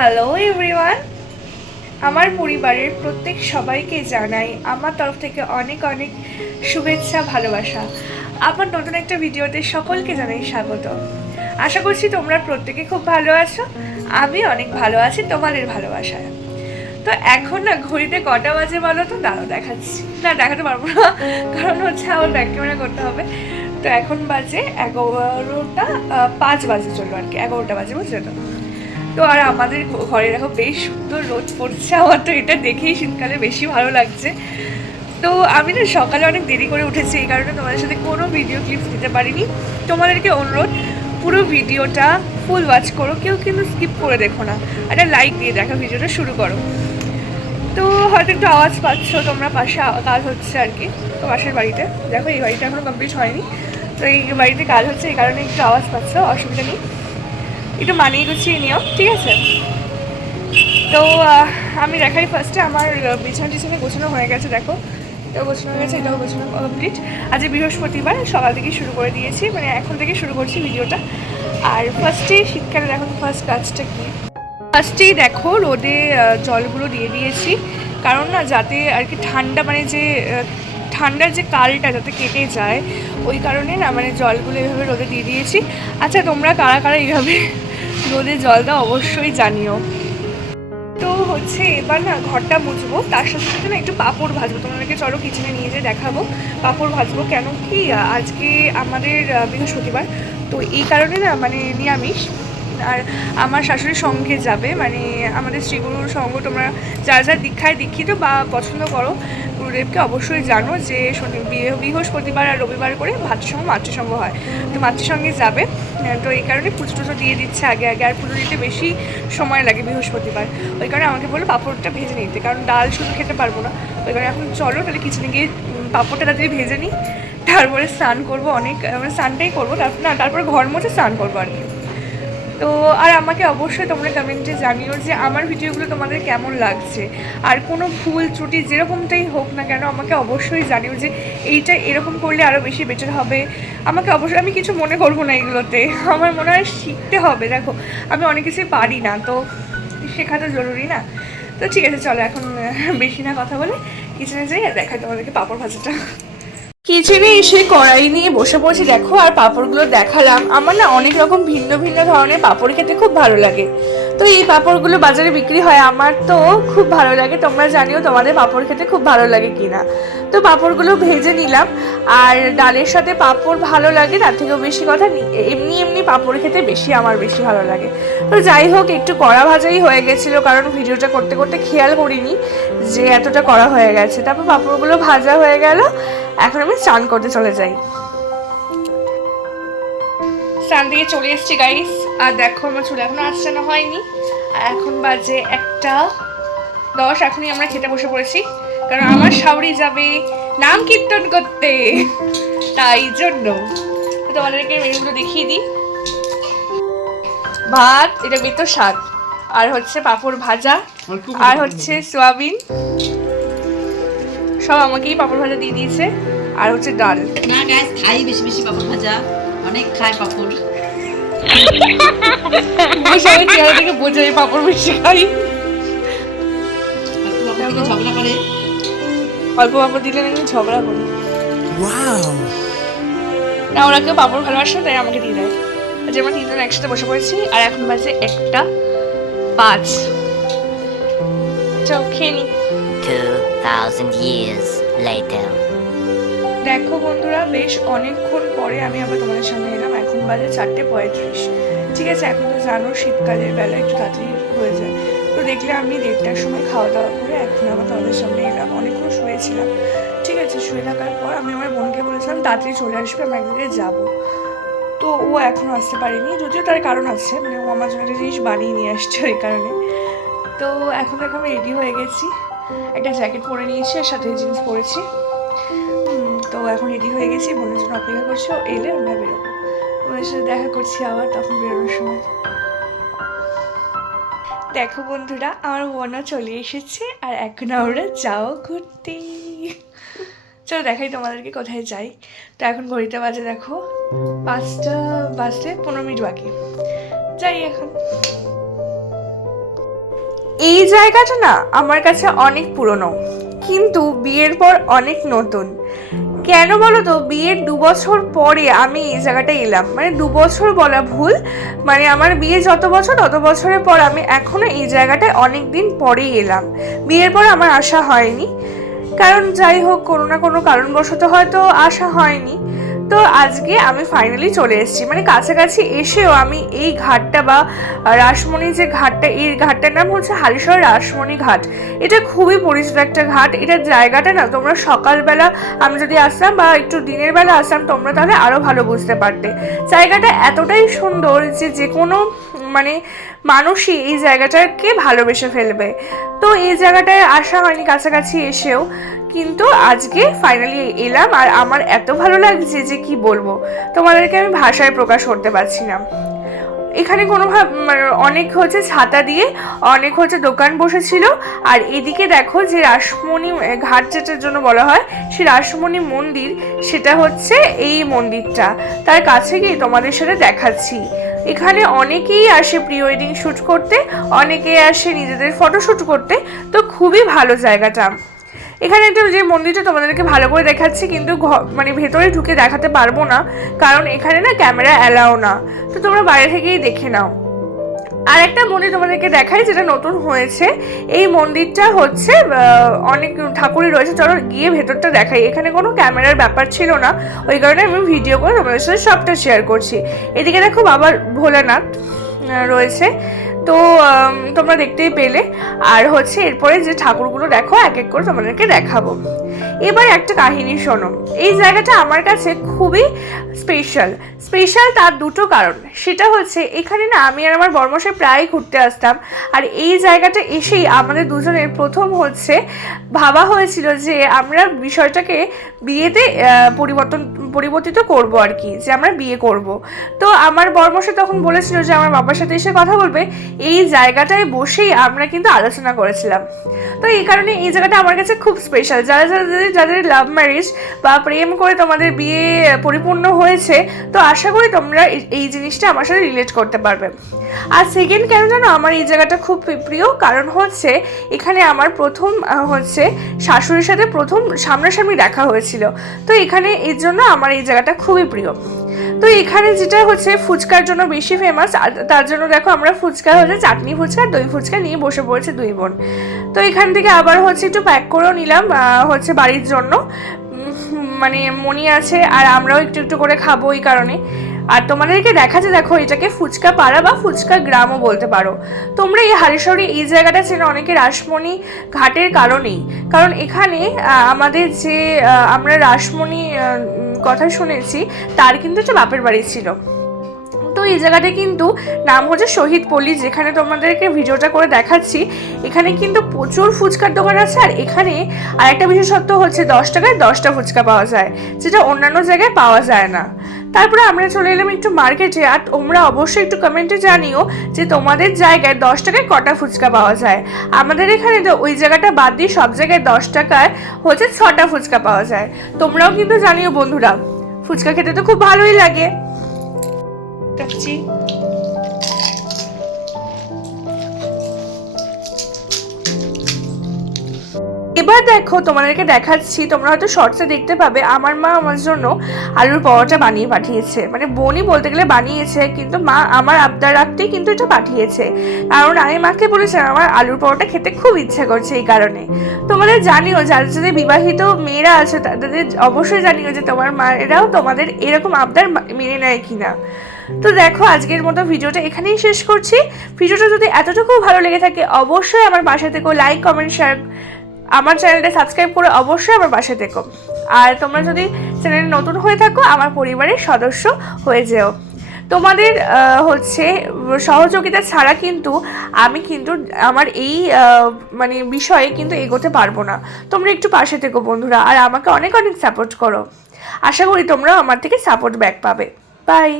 Hello everyone, আমার পরিবারের প্রত্যেক সবাইকে জানাই আমার তরফ থেকে অনেক অনেক শুভেচ্ছা ভালোবাসা। আমার নতুন একটা ভিডিওতে সকলকে জানাই স্বাগত। আশা করছি তোমরা প্রত্যেকে খুব ভালো আছো, আমি অনেক ভালো আছি তোমাদের ভালোবাসায়। তো এখন না ঘড়িতে কটা বাজে বলো তো? দাঁড়াও দেখাচ্ছি, না দেখাতে পারবো না কারণ হচ্ছে আমার ব্যাক ক্যামেরা করতে হবে। তো এখন বাজে 11টা 5 বাজে চললো আর কি, 11টা বাজে, বুঝলে তো? তো আর আমাদের ঘরে দেখো বেশ সুন্দর রোদ পড়ছে, আমার তো এটা দেখেই শীতকালে বেশি ভালো লাগছে। তো আমি না সকালে অনেক দেরি করে উঠেছি, এই কারণে তোমাদের সাথে কোনো ভিডিও ক্লিপস দিতে পারিনি। তোমাদেরকে অনুরোধ, পুরো ভিডিওটা ফুল ওয়াচ করো, কেউ কিন্তু স্কিপ করে দেখো না, একটা লাইক দিয়ে দেখো, ভিডিওটা শুরু করো। তো হয়তো একটু আওয়াজ পাচ্ছ, তোমরা পাশে কাজ হচ্ছে আর কি, তো পাশের বাড়িতে দেখো, এই বাড়িটা এখনও কমপ্লিট হয়নি, তো এই বাড়িতে কাজ হচ্ছে, এই কারণে একটু আওয়াজ পাচ্ছ, অসুবিধা নেই, একটু মানিয়ে গুছিয়ে নিও, ঠিক আছে? তো আমি দেখাই ফার্স্টে আমার বিছানা টিছানা গোছানো হয়ে গেছে, দেখো এটাও গোছানো হয়ে গেছে, এটাও গোছানো কমপ্লিট। আজ বৃহস্পতিবার, সকাল থেকে শুরু করে দিয়েছি, মানে এখন থেকে শুরু করছি ভিডিওটা। আর ফার্স্টেই শীতকালে দেখো ফার্স্ট কাজটা কি, ফার্স্টেই দেখো রোদে জলগুলো দিয়ে দিয়েছি, কারণ না যাতে আর কি ঠান্ডা, মানে যে ঠান্ডার যে কালটা যাতে কেটে যায়, ওই কারণে না মানে জলগুলো এইভাবে রোদে দিয়ে দিয়েছি। আচ্ছা তোমরা কারা কারা এইভাবে রোদে জল দাও অবশ্যই জানিও। তো হচ্ছে এবার না ঘরটা মুছবো, তার সাথে সাথে না একটু পাঁপড় ভাজবো, তোমাদেরকে চলো কিচেনে নিয়ে যেয়ে দেখাবো। পাঁপড় ভাজবো কেন কি, আজকে আমাদের বৃহস্পতিবার, তো এই কারণে না মানে নিরামিষ। আর আমার শাশুড়ির সঙ্গে যাবে, মানে আমাদের শ্রীগুরুর সঙ্গ, তোমরা যারা যারা দীক্ষায় দীক্ষিত বা পছন্দ করো গুরুদেবকে, অবশ্যই জানো যে বৃহস্পতিবার আর রবিবার করে ভাতৃসঙ্গ মাতৃসঙ্গ হয়, তো মাতৃসঙ্গে যাবে। তো এই কারণে পুজো টুজো দিয়ে দিচ্ছে আগে আগে, আর পুজো দিতে বেশি সময় লাগে বৃহস্পতিবার, ওই কারণে আমাকে বললো পাঁপড়টা ভেজে নিতে, কারণ ডাল শুধু খেতে পারবো না। ওই কারণে এখন চলো তাহলে কিচেনে গিয়ে পাঁপড়টা তাড়াতাড়ি ভেজে নিই, তারপরে স্নান করবো, অনেক মানে স্নানটাই করবো, তারপর না তারপরে ঘর মুছে স্নান করবো আর কি। তো আর আমাকে অবশ্যই তোমরা কমেন্টে জানিও যে আমার ভিডিওগুলো তোমাদের কেমন লাগছে, আর কোনো ভুল ত্রুটি যেরকমটাই হোক না কেন আমাকে অবশ্যই জানিও যে এইটা এরকম করলে আরও বেশি বেটার হবে। আমাকে অবশ্যই, আমি কিছু মনে করবো না এগুলোতে, আমার মনে হয় শিখতে হবে, দেখো আমি অনেক কিছুই পারি না, তো শেখা তো জরুরি না। তো ঠিক আছে চলো এখন বেশি না কথা বলে কিচেনে যাই আর দেখাই তোমাদেরকে পাঁপড় ভাজাটা। কিচেনে এসে কড়াই নিয়ে বসে পড়েছি দেখো, আর পাঁপড়গুলো দেখালাম। আমার না অনেক রকম ভিন্ন ভিন্ন ধরনের পাঁপড় খেতে খুব ভালো লাগে, তো এই পাঁপড়গুলো বাজারে বিক্রি হয়, আমার তো খুব ভালো লাগে। তোমরা জানিও তোমাদের পাঁপড় খেতে খুব ভালো লাগে কিনা। তো পাঁপড়গুলো ভেজে নিলাম, আর ডালের সাথে পাঁপড় ভালো লাগে, তার থেকেও বেশি কথা এমনি এমনি পাঁপড় খেতে আমার বেশি ভালো লাগে। তো যাই হোক একটু কড়া ভাজাই হয়ে গেছিলো, কারণ ভিডিওটা করতে করতে খেয়াল করিনি যে এতটা কড়া হয়ে গেছে। তারপর পাঁপড়গুলো ভাজা হয়ে গেল, এখন আমি স্নান করতে চলে যাই। স্নান দিয়ে চলে এসেছি গাইস, আর দেখো আমার চুল এখনো আঁচড়ানো হয়নি, আর এখন বাজে 1:10, এখনই আমরা খেতে বসে পড়েছি, কারণ আমার শাওরি যাবে নাম কীর্তন করতে, তাই জন্য। তোমাদেরকে মেনুগুলো দেখিয়ে দিই। ভাত, এটা বেতো শাক, আর হচ্ছে পাঁপড় ভাজা, আর হচ্ছে সোয়াবিন, সব আমাকেই পাঁপড় ভাজা দিয়ে দিয়েছে, আর হচ্ছে ডাল। না গাইস, খাই বেশি বেশি পাপড় ভাজা, অনেক খাই পাপড়। সবাই চেহারা থেকে বোঝে পাঁপড় বেশি খাই, ঝগড়া করে, অল্প পাঁপড় দিলে নাকি ঝগড়া করি। না ওরা কেউ পাঁপড় ভালোবাসে তাই আমাকে দিয়ে দেয়। যে আমরা তিনজন একসাথে বসে পড়েছি, আর এখন বাজে 1:05, চল খেয়ে নি। 2000 years later. দেখো বন্ধুরা, বেশ অনেকক্ষণ পরে আমি আবার তোমাদের সামনে এলাম, এখন বাজে 4:35। ঠিক আছে, এখন তো জানো শীতকালের বেলা একটু তাড়াতাড়ি হয়ে যায়, তো দেখলে আমি 1:30টার সময় খাওয়া দাওয়া করে এখন আবার তোমাদের সামনে এলাম। অনেকক্ষণ শুয়েছিলাম, ঠিক আছে, শুয়ে থাকার পর আমি আমার বোনকে বলেছিলাম তাড়াতাড়ি চলে আসবে, আমরা একদিকে যাবো। তো ও এখনও আসতে পারেনি, যদিও তার কারণ আছে, মানে ও আমার জন্য একটা জিনিস বানিয়ে নিয়ে আসছে ওই কারণে। তো এখন দেখো আমি রেডি হয়ে গেছি, একটা জ্যাকেট পরে নিয়েছি আর সাথে জিন্স পরেছি। তো এখন রেডি হয়ে গেছি, বোনের জন্য অপেক্ষা করছি, ও এলে আমরা বেরোবো, ওদের সাথে দেখা করছি আবার তখন বেরোনোর সময়। দেখো বন্ধুরা, আমার বোনও চলে এসেছে, আর এখন আমরা যাও ঘুরতে। চলো দেখাই তোমাদেরকে কোথায় যাই। তো এখন ঘড়িতে বাজে দেখো 5টা বাজতে 15 মিনিট বাকি, যাই এখন। এই জায়গাটা না আমার কাছে অনেক পুরনো, কিন্তু বিয়ের পর অনেক নতুন। কেন বলো তো, বিয়ের 2 বছর পরে আমি এই জায়গাটায় এলাম, মানে 2 বছর বলা ভুল, মানে আমার বিয়ে যত বছর তত বছরের পর আমি এখনো এই জায়গাটায় অনেক দিন পরেই এলাম। বিয়ের পর আমার আসা হয়নি, কারণ যাই হোক কোনো না কোনো কারণবশত হয়তো আসা হয়নি। তো আজকে আমি ফাইনালি চলে এসেছি, মানে কাছাকাছি এসেও আমি এই ঘাটটা বা রাসমণি যে ঘাটটা, এই ঘাটটার নাম হচ্ছে হালিশহর রাসমণি ঘাট। এটা খুবই পরিচিত একটা ঘাট। এটার জায়গাটা না তোমরা সকালবেলা আমি যদি আসতাম বা একটু দিনের বেলা আসতাম তোমরা তাহলে আরও ভালো বুঝতে পারতে। জায়গাটা এতটাই সুন্দর যে কোনো মানে মানুষই এই জায়গাটাকে ভালোবেসে ফেলবে। তো এই জায়গাটায় আসা হয়নি কাছাকাছি এসেও, কিন্তু আজকে ফাইনালি এলাম আর আমার এত ভালো লাগছে যে কি বলবো, তোমাদেরকে আমি ভাষায় প্রকাশ করতে পারছি না। এখানে অনেক হচ্ছে ছাতা দিয়ে অনেক হচ্ছে দোকান বসেছিল। আর এদিকে দেখো যে রাসমণি ঘাট যেটার জন্য বলা হয় সেই রাসমণি মন্দির, সেটা হচ্ছে এই মন্দিরটা। তার কাছে গিয়ে তোমাদের সাথে দেখাচ্ছি। এখানে অনেকেই আসে প্রি ওয়েডিং শ্যুট করতে, অনেকেই আসে নিজেদের ফটোশ্যুট করতে। তো খুবই ভালো জায়গাটা। এখানে একটা যে মন্দিরটা তোমাদেরকে ভালো করে দেখাচ্ছি, কিন্তু মানে ভেতরে ঢুকে দেখাতে পারবো না, কারণ এখানে না ক্যামেরা অ্যালাও না। তো তোমরা বাইরে থেকেই দেখে নাও। আর একটা মন্দির তোমাদেরকে দেখাই যেটা নতুন হয়েছে। এই মন্দিরটা হচ্ছে অনেক ঠাকুরই রয়েছে, চলো গিয়ে ভেতরটা দেখাই। এখানে কোনো ক্যামেরার ব্যাপার ছিল না, ওই কারণে আমি ভিডিও করে তোমাদের সাথে সবটা শেয়ার করছি। এদিকে দেখো বাবার ভোলানাথ রয়েছে, তো তোমরা দেখতেই পেলে। আর হচ্ছে এরপরে যে ঠাকুরগুলো দেখো এক এক করে তোমাদেরকে দেখাবো। এবার একটা কাহিনী শোনো। এই জায়গাটা আমার কাছে খুবই স্পেশাল তার দুটো কারণ। সেটা হচ্ছে এখানে না আমি আর আমার বড়মশাই প্রায় ঘুরতে আসতাম, আর এই জায়গাটা এসেই আমাদের দুজনের প্রথম হচ্ছে ভাবা হয়েছিল যে আমরা বিষয়টাকে বিয়েতে পরিবর্তিত করব আর কি, যে আমরা বিয়ে করব। তো আমার বড়মশাই তখন বলেছিল যে আমার বাবার সাথে এসে কথা বলবে। এই জায়গাটায় বসেই আমরা কিন্তু আলোচনা করেছিলাম। তো এই কারণে এই জায়গাটা আমার কাছে খুব স্পেশাল। যাদের লাভ ম্যারেজ বা প্রেম করে তোমাদের বিয়ে পরিপূর্ণ হয়েছে, তো আশা করি তোমরা এই জিনিসটা আমার সাথে রিলেট করতে পারবে। আর সেকেন্ড কেন জানো আমার এই জায়গাটা খুব প্রিয়, কারণ হচ্ছে এখানে আমার প্রথম হচ্ছে শাশুড়ির সাথে প্রথম সামনাসামনি দেখা হয়েছিল। তো এখানে এর জন্য আমার এই জায়গাটা খুবই প্রিয়। তো এখানে যেটা হচ্ছে ফুচকার জন্য বেশি ফেমাস, তার জন্য দেখো আমরা ফুচকা হচ্ছে চাটনি ফুচকা দই ফুচকা নিয়ে বসে পড়েছে দুই বোন। তো এখান থেকে আবার হচ্ছে একটু প্যাক করেও নিলাম হচ্ছে বাড়ির জন্য, মানে মনি আছে আর আমরাও একটু একটু করে খাবো এই কারণে। আর তোমাদেরকে দেখাচ্ছে, দেখো এটাকে ফুচকা পাড়া বা ফুচকা গ্রামও বলতে পারো তোমরা। এই হালিশহরে এই জায়গাটা চেনে অনেকে রাসমণি ঘাটের কারণেই, কারণ এখানে আমাদের যে আমরা রাসমণি কথা শুনেছি তার কিন্তু একটা বাপের বাড়ি ছিল। তো এই জায়গাটা কিন্তু নাম হচ্ছে শহীদ পল্লী, যেখানে তোমাদেরকে ভিডিওটা করে দেখাচ্ছি। এখানে কিন্তু প্রচুর ফুচকার দোকান আছে, আর এখানে আরেকটা বিশেষত্ব হচ্ছে 10 টাকায় 10টা ফুচকা পাওয়া যায়, যেটা অন্যান্য জায়গায় পাওয়া যায় না। তারপরে আমরা চলে এলাম একটু মার্কেটে। আর তোমরা অবশ্যই একটু কমেন্টে জানিও যে তোমাদের জায়গায় 10 টাকায় কটা ফুচকা পাওয়া যায়। আমাদের এখানে তো ওই জায়গাটা বাদ দিয়ে সব জায়গায় 10 টাকায় হচ্ছে 6টা ফুচকা পাওয়া যায়। তোমরাও কিন্তু জানিও বন্ধুরা, ফুচকা খেতে তো খুব ভালোই লাগে। এবার দেখো তোমাদেরকে দেখাচ্ছি, তোমরা হয়তো শর্টসে দেখতে পাবে আমার মা আমার জন্য আলুর পরোটা বানিয়ে পাঠিয়েছে। মানে বোনই বলতে গেলে বানিয়েছে, কিন্তু মা আমার আবদার রাখতেই কিন্তু এটা পাঠিয়েছে, কারণ আমি মাকে বলেছিলাম আমার আলুর পরোটা খেতে খুব ইচ্ছা করছে। এই কারণে তোমাদের জানিও, যাদের যাদের বিবাহিত মেয়েরা আছে তাদের অবশ্যই জানিও যে তোমার মায়েরাও তোমাদের এরকম আবদার মেনে নেয় কিনা। তো দেখো আজকের মতো ভিডিওটা এখানেই শেষ করছি। ভিডিওটা যদি এতটুকু ভালো লেগে থাকে অবশ্যই আমার পাশে থেকো, লাইক কমেন্ট শেয়ার, আমার চ্যানেলটা সাবস্ক্রাইব করে অবশ্যই আমার পাশে থেকো। আর তোমরা যদি চ্যানেলে নতুন হয়ে থাকো আমার পরিবারের সদস্য হয়ে যেও। তোমাদের হচ্ছে সহযোগিতা ছাড়া কিন্তু আমি কিন্তু আমার এই মানে বিষয়ে কিন্তু এগোতে পারবো না। তোমরা একটু পাশে থেকো বন্ধুরা, আর আমাকে অনেক অনেক সাপোর্ট করো। আশা করি তোমরাও আমার থেকে সাপোর্ট ব্যাক পাবে। বাই।